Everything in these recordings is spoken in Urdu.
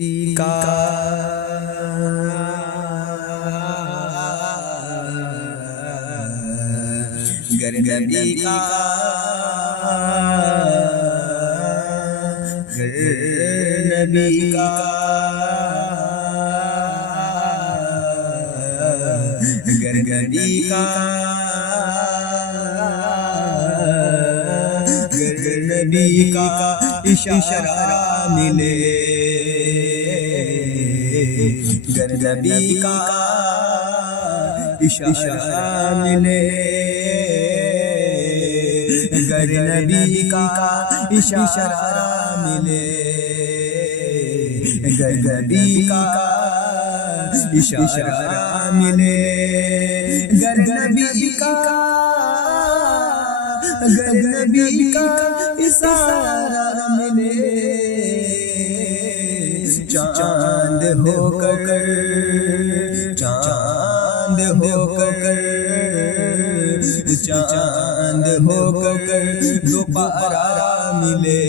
کا گر نبی کا گر نبی کا گر نبی کا گر نبی کا اشارہ ملے گر نبی کا اشارہ ملے گر نبی کا اشارہ ملے گر نبی کا اشارہ ملے گر نبی کا گر نبی کا اشارہ ملے چاند ہو کر چاند ہو کر چاند ہو کر دوبارہ ملے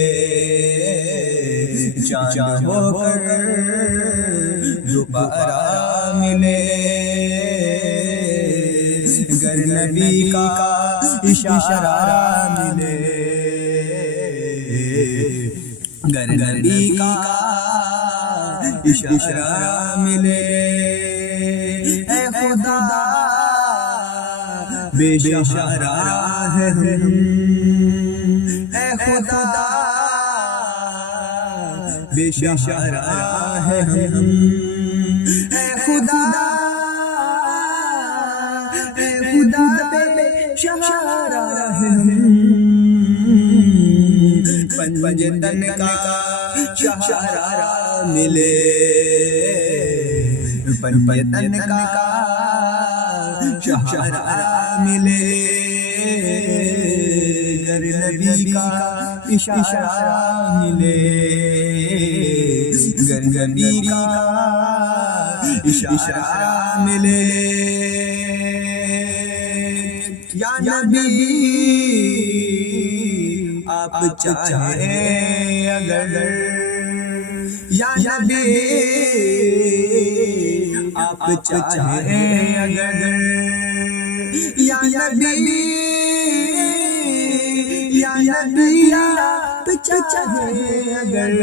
چاند ہو کر دوبارہ ملے گر نبی کا اشارہ ملے گر نبی کا اشارہ ملے اے خدا بے شہرا ہے ہم اے خدا بے شہرا ہے ہم اے خدا بے شہرا ہے ہم پنجتن کا شہرا ملے پنجتن کا شہرا ملے گر نبی کا اشارہ ملے گر نبی کا اشارہ ملے یا نبی آپ چاہیں اگر یا نبی آپ چاہیں اگر یا نبی آپ چاہیں اگر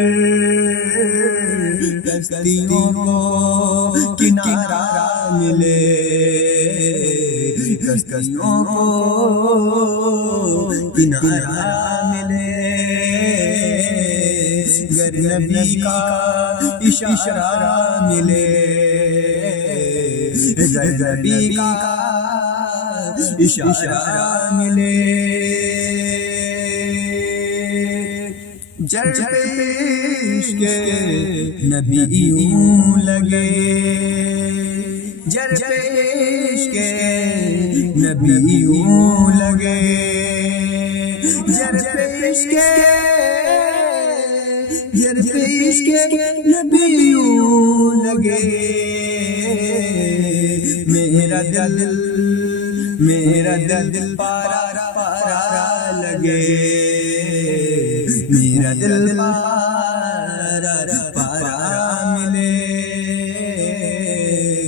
کشتیوں کو کنارہ ملے کشتیوں کو کنارہ ملے گر نبی کا اشارہ ملے گر نبی کا اشارہ ملے جب عشق نبی یوں لگے جب عشق نبی یوں لگے جب عشق نبی یوں لگے میرا دل پارا پارا لگے میرا دل پارا پارا ملے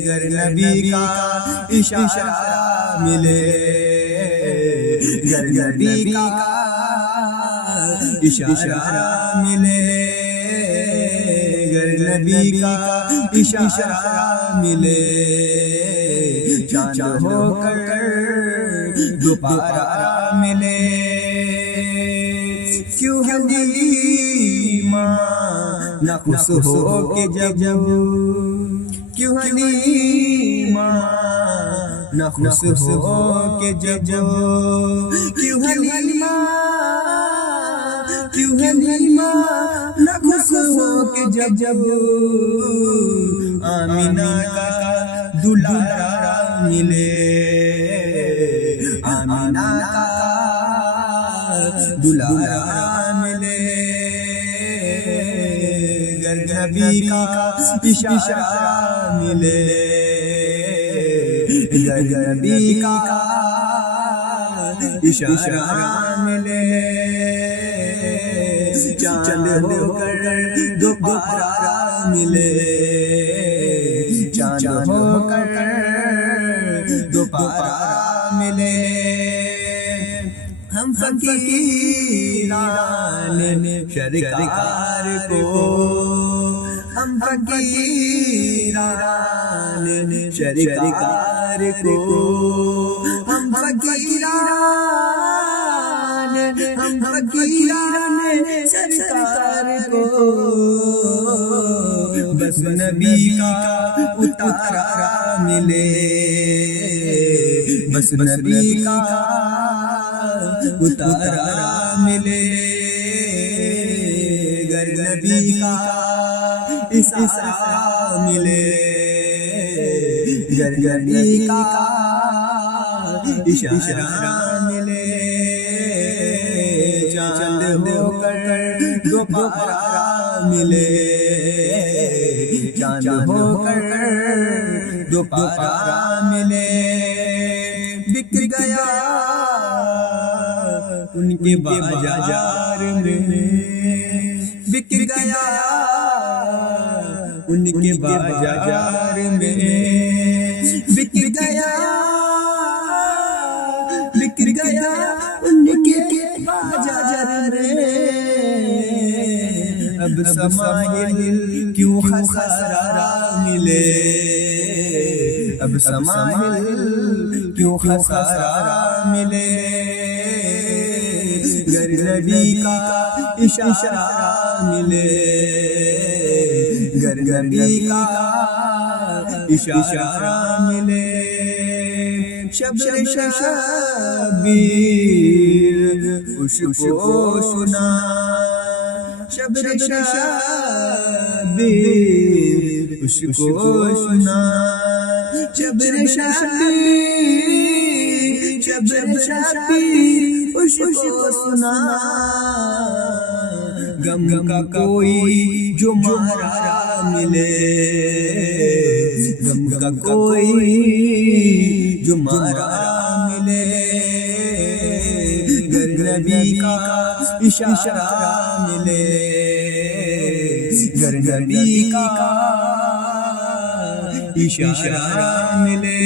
گر نبی کا اشارہ ملے گر نبی کا اشارہ ملے گر نبی کا اشارہ ملے چاند ہو کر دوبارہ ملے کیوں حلیمہ نہ خوش ہو کے جب کیوں حلیمہ نہ خوش ہو کے جب کیوں حلیمہ نہ خوش ہو کے جب آمینہ کا دلارا ملے آمینہ کا دلارا ملے گر نبی کا اشارہ ملے گر نبی کا اشارہ ملے چاند ہو کر دوبارہ ملے چاند ہو کر دوبارہ ملے ہم فقیران سرکار کو ہم فقیران سرکار کو ہم فقیران سرکار کو بس نبی کا اتارا ملے بس نبی کا اتارا ملے گر نبی کا اشارہ ملے گر نبی کا اشارہ ملے چاند ہو کر دوبارہ ملے چاند ہو کر دوبارہ ملے بکھر گیا ان کے بازار میں بکھر گیا ان کے بازار میں بکھر گیا ان کے بازار میں اب سماحل کیوں خسارہ ملے اب سماحل کیوں خسارہ ملے گر نبی کا اشارہ ملے گر نبی کا اشارہ ملے شبر شبیر اس کو سنا شبر شبیر اس کو سنا شبر شبیر اس کو سنا غم کا کوئی جو مارا ملے غم کا کوئی جو مارا ملے گر نبی کا اشارہ ملے گر نبی کا اشارہ ملے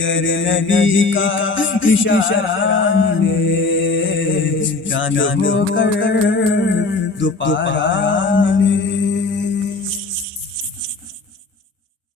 گر نبی کا اشارہ ملے چاند ہو کر دوبارہ ملے